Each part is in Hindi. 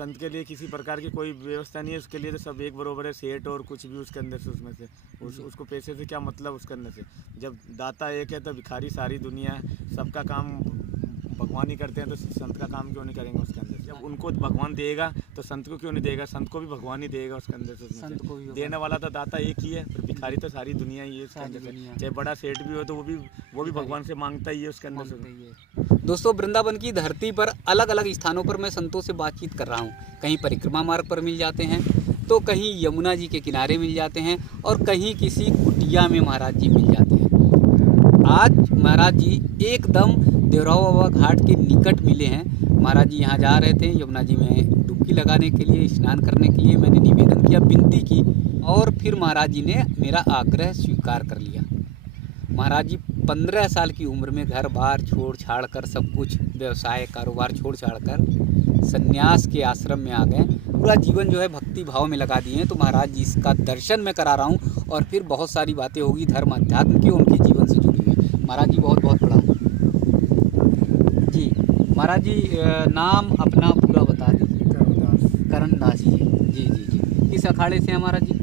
संत के लिए किसी प्रकार की कोई व्यवस्था नहीं है, उसके लिए तो सब एक बरोबर है, सेठ और कुछ भी उसके अंदर से, उसमें से उसको पैसे से क्या मतलब उसके अंदर से। जब दाता एक है तो भिखारी सारी दुनिया है, सबका काम भगवान ही करते हैं, तो संत का काम क्यों नहीं करेंगे उसके अंदर। जब उनको भगवान देगा तो संत को क्यों नहीं देगा, संत को भी भगवान ही देगा उसके अंदर से। संत को भी देने वाला तो दाता एक ही है, पर भिखारी तो सारी दुनिया ही है उसके अंदर से। चाहे बड़ा सेठ भी हो तो वो भी भगवान से मांगता ही है उसके अंदर से। दोस्तों, वृंदावन की धरती पर अलग अलग स्थानों पर मैं संतों से बातचीत कर रहा हूँ। कहीं परिक्रमा मार्ग पर मिल जाते हैं, तो कहीं यमुना जी के किनारे मिल जाते हैं, और कहीं किसी कुटिया में महाराज जी मिल जाते हैं। आज महाराज जी एकदम देवराव बाबा घाट के निकट मिले हैं। महाराज जी यहाँ जा रहे थे यमुना जी में डुबकी लगाने के लिए, स्नान करने के लिए। मैंने निवेदन किया, विनती की, और फिर महाराज जी ने मेरा आग्रह स्वीकार कर लिया। महाराज जी 15 साल की उम्र में घर बार छोड़ छाड़ कर, सब कुछ व्यवसाय कारोबार छोड़ छाड़ कर संन्यास के आश्रम में आ गए। पूरा जीवन जो है भक्ति भाव में लगा दिए हैं। तो महाराज जी इसका दर्शन मैं करा रहा हूँ, और फिर बहुत सारी बातें होगी धर्म अध्यात्म की, उनके जीवन से जुड़ी हुई। महाराज जी बहुत बहुत प्रणाम जी। महाराज जी नाम अपना पूरा बता दीजिए। करणदास जी। जी जी जी। किस अखाड़े से हैं महाराज जी?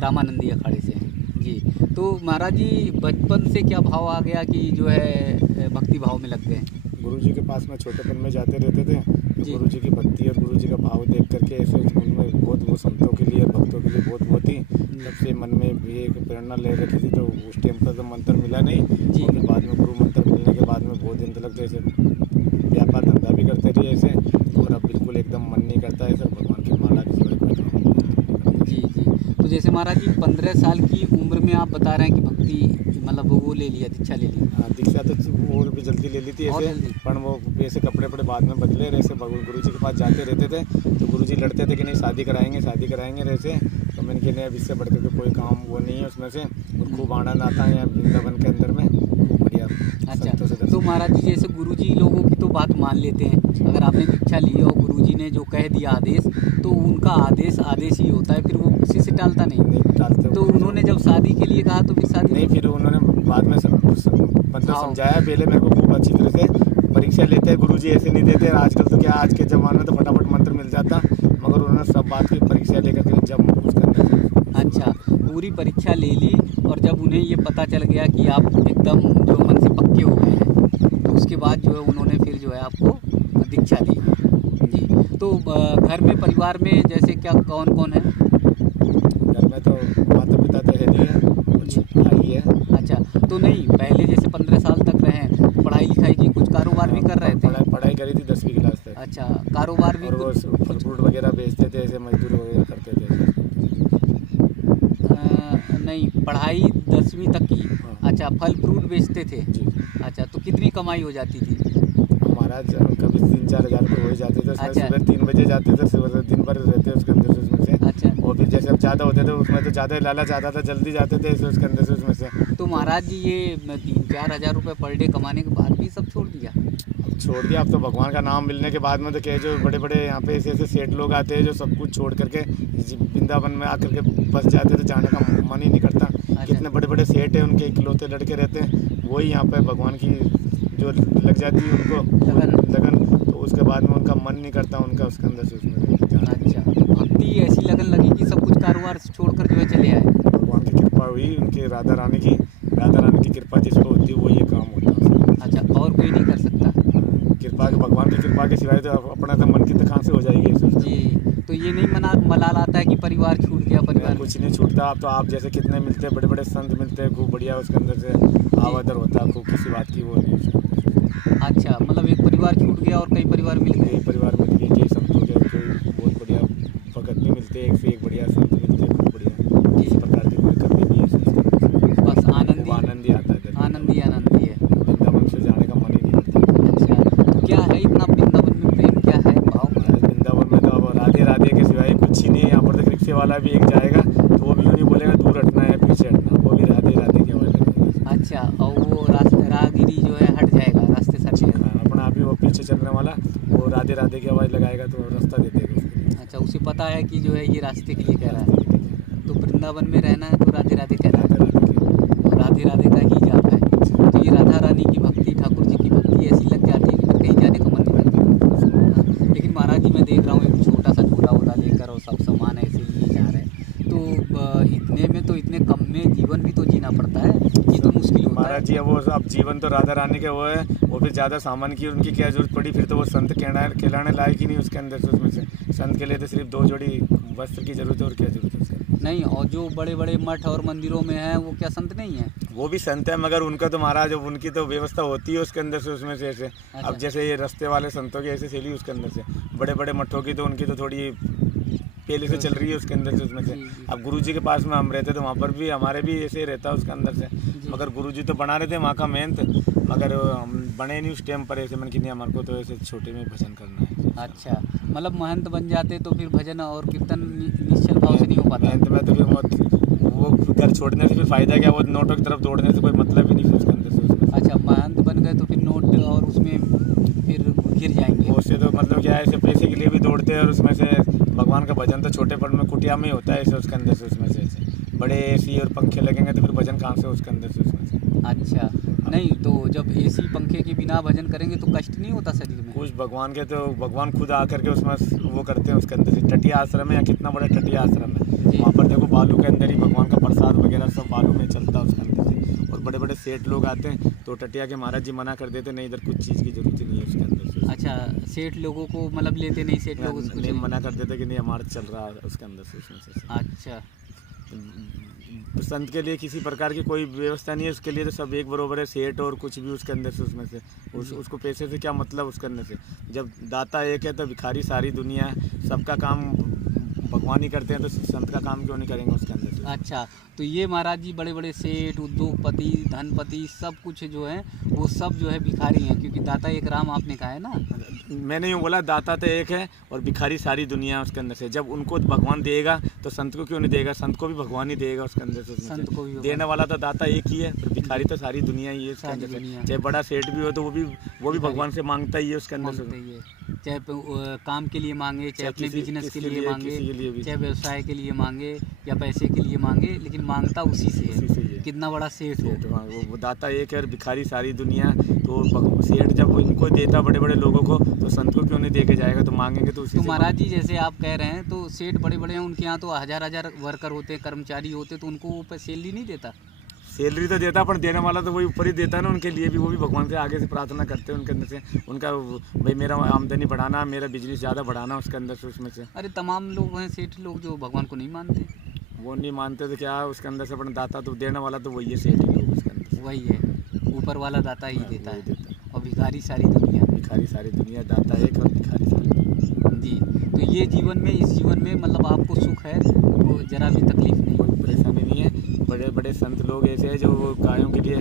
रामानंदी अखाड़े से हैं जी। तो महाराज जी बचपन से क्या भाव आ गया कि जो है भक्ति भाव में लग गए? गुरुजी के पास में छोटेपन में जाते रहते थे, तो गुरुजी की भक्ति और गुरुजी का भाव देख करके ऐसे उनमें बहुत वो संतों के लिए भक्तों के लिए बहुत थी। तब से मन में भी एक प्रेरणा ले रखी थी। तो उस टाइम पर तो मंत्र मिला नहीं जी। और बाद में गुरु मंत्र मिलने के बाद में बहुत दिन तक जैसे व्यापार धंधा भी करते थे ऐसे, और अब बिल्कुल एकदम मन नहीं करता है सर भगवान की माला की सेवा करना। जी जी। तो जैसे महाराज जी 15 साल की उम्र में आप बता रहे हैं कि भक्ति मतलब वो ले लिया, दीक्षा ले ली? हाँ, दीक्षा तो और भी जल्दी ले ली थी ऐसे, पर वो ऐसे कपड़े बाद में बदले ऐसे गुरुजी के पास जाते रहते थे। तो गुरुजी लड़ते थे कि नहीं शादी कराएंगे ऐसे। तो मैंने कहा अब इससे बढ़कर के कोई काम वो नहीं है उसमें से, और खूब आनंद आता है यहाँ वृंदावन के अंदर में, बढ़िया। अच्छा, तो महाराज जी जैसे गुरुजी लोगों की तो बात मान लेते हैं, अगर आपने दीक्षा ली और गुरुजी ने जो कह दिया आदेश, तो उनका आदेश ही होता है, फिर वो किसी से टालता नहीं टालते। तो उन्होंने जब शादी के लिए कहा तो फिर शादी नहीं, फिर उन्होंने बाद में मतलब समझाया। पहले मेरे को खूब अच्छी तरह से परीक्षा लेते हैं गुरुजी, ऐसे नहीं देते। आजकल तो क्या, आज के ज़माने में तो फटाफट मंत्र मिल जाता, मगर उन्होंने सब बात की परीक्षा लेकर के जब उसके अंदर। अच्छा, पूरी परीक्षा ले ली, और जब उन्हें ये पता चल गया कि आप एकदम जो मन से पक्के हो गए हैं, तो उसके बाद जो है उन्होंने फिर जो है आपको दीक्षा दी जी। तो घर में परिवार में जैसे क्या कौन कौन है? घर में तो माता पिता तो है नहीं है, कुछ भाई है। अच्छा, तो नहीं पहले जैसे 15 साल तक रहे, पढ़ाई लिखाई की, कुछ कारोबार भी कर रहे थे? पढ़ाई करी थी 10वीं क्लास तक। अच्छा, कारोबार भी? और वो फल फ्रूट वगैरह बेचते थे, ऐसे मजदूर वगैरह करते थे। नहीं, पढ़ाई 10वीं तक की। अच्छा, फल फ्रूट बेचते थे जी। अच्छा, तो कितनी कमाई हो जाती थी? हमारा कभी 3-4 हज़ार रुपये हो जाते थे। अच्छा। सुबह 3 बजे जाते थे, सुबह दिन भर रहते उसके अंदर से उसमें से। अच्छा। और फिर जैसे अब ज़्यादा होते थे उसमें तो ज़्यादा लालच आता था, जल्दी जाते थे उसके अंदर से उसमें से। तो महाराज जी ये 3-4 हज़ार रुपये पर डे कमाने के बाद भी सब छोड़ दिया? छोड़ दिया। अब तो भगवान का नाम मिलने के बाद में तो क्या, जो बड़े बड़े यहाँ पे ऐसे सेठ लोग आते हैं जो सब कुछ छोड़ करके वृंदावन में आकर के बस जाते थे, जाने का मन ही नहीं करता। अच्छा। कितने बड़े बड़े सेठ हैं, उनके इकलौते लड़के रहते हैं, वही यहाँ पे भगवान की जो लग जाती है उनको लगन, तो उसके बाद में उनका मन नहीं करता उनका उसके अंदर से उसमें। अच्छा, भक्ति ऐसी लगन लगी कि सब कुछ कारोबार छोड़कर जो है चले आए? भगवान की कृपा हुई, उनकी राधा रानी की कृपा जिसको होती है वो ये काम होता है। अच्छा, और कोई नहीं कर सकता? भगवान की कृपा के सिवाय तो अपना तो मन की तो कहाँ से हो जाएगी जी। तो ये नहीं मलाल आता है कि परिवार छूट गया? परिवार कुछ नहीं छूटता। अब तो आप जैसे कितने मिलते हैं, बड़े बड़े संत मिलते हैं, खूब बढ़िया उसके अंदर से आवादर होता है, खूब किसी बात की वो नहीं। अच्छा, मतलब एक परिवार छूट गया और कई परिवार मिल गए? परिवार मिल गए जी, संतों के बहुत बढ़िया भगत भी मिलते हैं, एक से एक बढ़िया संत मिलते हैं, खूब बढ़िया। इस प्रकार की कोई कमी नहीं है, बस आनंद ही आता है। आनंद ही है, वृंदावन से जाने का मन ही नहीं करता। अच्छा, तो क्या है इतना वृंदावन में प्रेम, क्या है भाव? वृंदावन में तो अब राधे राधे के सिवाय कुछ ही नहीं है। यहाँ पर तो रिक्शे वाला भी एक जाएगा तो वो भी नहीं बोलेगा दूर हटना है पीछे हटना, वो भी राधे राधे के वाले। अच्छा, और वो राहगीरी जो है हट जाएगा, रास्ते से हटेगा अपना आप ही, वो पीछे चलने वाला वो राधे राधे की आवाज़ लगाएगा तो रास्ता दे देगा। अच्छा, उसे पता है कि जो है ये रास्ते के लिए कह रहा है, तो वृंदावन में रहना है तो राधे राधे कह रहा है, राधे राधे का ही जाप है। तो ये राधा रानी की भक्ति, ठाकुर जी की भक्ति ऐसी लग जाती है कि कहीं जाने का मन नहीं करता। लेकिन में जीवन भी तो जीना पड़ता है, ये तो मुश्किल होता महाराज है। जी वो अब जीवन तो राधा रानी के वो है, वो फिर ज़्यादा सामान की उनकी क्या जरूरत पड़ी, फिर तो वो संत कहलाने लायक ही नहीं उसके अंदर से। उसमें से संत के लिए तो सिर्फ 2 जोड़ी वस्त्र की जरूरत है, और क्या जरूरत है उसके। नहीं, और जो बड़े बड़े मठ और मंदिरों में हैं वो क्या संत नहीं है? वो भी संत है, मगर उनका तो महाराज उनकी तो व्यवस्था होती है उसके अंदर से, उसमें से ऐसे। अच्छा। अब जैसे ये रास्ते वाले संतों की ऐसे शैली उसके अंदर से, बड़े बड़े मठों की तो उनकी तो थोड़ी पहले से चल रही है उसके अंदर से, उसमें से। जी, जी। अब गुरुजी के पास में हम रहते तो वहाँ पर भी हमारे भी ऐसे ही रहता उसके अंदर से, मगर गुरुजी तो बना रहे थे वहाँ का मेहनत, मगर हम बने नहीं उस टाइम पर ऐसे। मन की नहीं, हमारे को तो ऐसे छोटे में भजन करना है। अच्छा, मतलब महंत बन जाते तो फिर भजन और कीर्तन निश्चल भाव से नहीं हो पाता? मेहनत में तो फिर वो घर छोड़ने से फिर फायदा क्या, वो नोटों की तरफ दौड़ने से कोई मतलब ही नहीं फिर उसके अंदर से उसमें। अच्छा, महंत बन गए तो फिर नोट और उसमें फिर घिर जाएंगे। उससे तो मतलब क्या है, ऐसे पैसे के लिए भी दौड़ते हैं, और उसमें से भगवान का भजन तो छोटे पड़ में कुटिया में ही होता है ऐसे उसके अंदर से, उसमें से ऐसे बड़े एसी और पंखे लगेंगे तो फिर भजन कहाँ से उसके अंदर से, उसमें से। अच्छा, नहीं तो जब एसी पंखे के बिना भजन करेंगे तो कष्ट नहीं होता शरीर में? कुछ भगवान के तो भगवान खुद आकर के उसमें वो करते हैं उसके अंदर से। टटिया आश्रम है, या कितना बड़ा टटिया आश्रम है, वहाँ पर देखो बालू के अंदर ही भगवान का प्रसाद वगैरह सब बालू में चलता है उसके अंदर से। और बड़े बड़े सेठ लोग आते हैं तो टटिया के महाराज जी मना कर देते, नहीं इधर कुछ चीज़ की जरूरत ही नहीं है उसके अंदर से। अच्छा, सेठ लोगों को मतलब लेते नहीं, सेठ लोग उसको नहीं, मना कर देते कि नहीं हमारा चल रहा है उसके अंदर से, उसमें से। अच्छा, संत के लिए किसी प्रकार की कोई व्यवस्था नहीं है, उसके लिए तो सब एक बरोबर है, सेठ और कुछ भी उसके अंदर से, उसमें से। उसको पैसे से क्या मतलब उसके अंदर से। जब दाता एक है तो भिखारी सारी दुनिया है, सबका काम भगवान ही करते हैं, तो संत का काम क्यों नहीं करेंगे उसके अंदर से। अच्छा, तो ये महाराज जी बड़े बड़े सेठ, उद्योगपति, धनपति सब कुछ जो है वो सब जो है भिखारी हैं, क्योंकि दाता एक राम आपने कहा है ना। मैंने यूँ बोला, दाता तो एक है और भिखारी सारी दुनिया है उसके अंदर से। जब उनको भगवान देगा तो संत को क्यों नहीं देगा, संत को भी भगवान ही देगा उसके अंदर से, उसमें से। संत को भी देने वाला तो दाता एक ही है, पर भिखारी तो सारी दुनिया ही है उसके सारी अंदर दुनिया। से। चाहे बड़ा सेठ भी हो तो वो भी भगवान से मांगता ही है उसके अंदर मांगते से। ही है, चाहे काम के लिए मांगे, चाहे अपने बिजनेस के लिए किसी मांगे, के लिए भी। चाहे व्यवसाय के लिए मांगे या पैसे के लिए मांगे, लेकिन मांगता उसी से उसी से ही है, है। कितना बड़ा सेठ हो। तो हाँ, वो दाता एक है और भिखारी सारी दुनिया। तो सेठ जब इनको देता बड़े बड़े लोगों को, तो संत को क्यों नहीं दे के जाएगा, तो मांगेंगे तो उसी तो से। महाराज जी जैसे आप कह रहे हैं, तो सेठ बड़े बड़े हैं, उनके यहाँ तो हजार हजार वर्कर होते, कर्मचारी होते, तो उनको वो सैलरी नहीं देता? सैलरी तो देता, पर देने वाला तो वही ऊपर ही देता है ना उनके लिए भी। वो भी भगवान से आगे से प्रार्थना करते हैं उनके अंदर से, उनका भाई मेरा आमदनी बढ़ाना, मेरा बिजनेस ज़्यादा बढ़ाना उसके अंदर से, उसमें से। अरे तमाम लोग हैं सेठ लोग जो भगवान को नहीं मानते। वो नहीं मानते तो क्या उसके अंदर से अपना दाता तो देने वाला तो वही है, सेठ ही लोग उसके अंदर से। वही है, ऊपर वाला दाता ही देता वही है, देता है। और भिखारी सारी दुनिया। भिखारी सारी दुनिया, दाता एक और भिखारी सारी दुनिया। जी, तो ये जीवन में, इस जीवन में मतलब आपको सुख है, तो जरा भी तकलीफ नहीं? कोई परेशानी नहीं है। बड़े बड़े संत लोग ऐसे हैं जो वो गायों के लिए,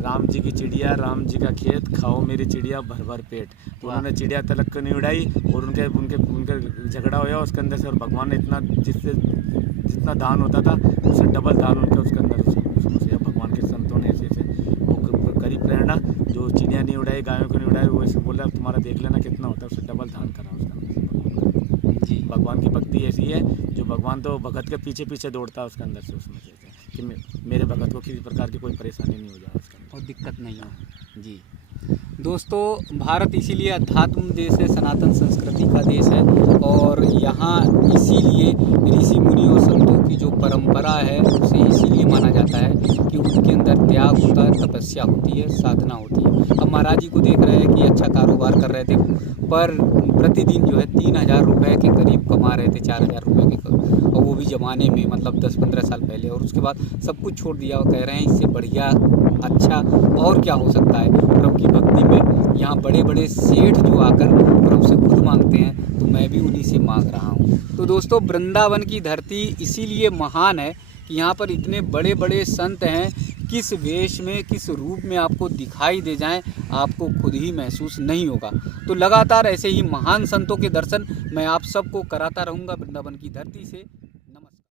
राम जी की चिड़िया, राम जी का खेत, खाओ मेरी चिड़िया भर भर पेट। तो उन्होंने चिड़िया तलक को नहीं उड़ाई, और उनके उनके उनके झगड़ा होया उसके अंदर से, और भगवान ने इतना, जिससे जितना दान होता था उससे डबल दान उनके उसके अंदर उसमें से। भगवान के संतों ने ऐसे ऐसे वो करी प्रेरणा, जो चिड़िया नहीं उड़ाई, गायों को नहीं उड़ाई, वो ऐसे बोला तुम्हारा देख लेना कितना होता है, उससे डबल दान करा उसके अंदर से। जी, भगवान की भक्ति ऐसी है, जो भगवान तो भगत के पीछे पीछे दौड़ता है उसके अंदर से, उसमें से कि मेरे भगत को किसी प्रकार की कोई परेशानी नहीं हो जाए उसके अंदर। और दिक्कत नहीं हो। जी दोस्तों, भारत इसीलिए अध्यात्म देश है, सनातन संस्कृति का देश है, और यहाँ इसीलिए ऋषि मुनि और संतों की जो परंपरा है उसे इसीलिए माना जाता है कि उनके अंदर त्याग होता है, तपस्या होती है, साधना होती है। अब महाराज जी को देख रहे हैं कि अच्छा कारोबार कर रहे थे, पर प्रतिदिन जो है 3,000 रुपये के करीब कमा रहे थे, 4,000 रुपये के करीब, और वो भी ज़माने में मतलब 10-15 साल पहले, और उसके बाद सब कुछ छोड़ दिया और कह रहे हैं इससे बढ़िया अच्छा और क्या हो सकता है। प्रभु की भक्ति में यहाँ बड़े बड़े सेठ जो आकर प्रभु से खुद मांगते हैं, तो मैं भी उन्हीं से मांग रहा हूँ। तो दोस्तों, वृंदावन की धरती इसीलिए महान है कि यहाँ पर इतने बड़े बड़े संत हैं, किस वेश में, किस रूप में आपको दिखाई दे जाएं, आपको खुद ही महसूस नहीं होगा। तो लगातार ऐसे ही महान संतों के दर्शन मैं आप सबको कराता रहूँगा वृंदावन की धरती से।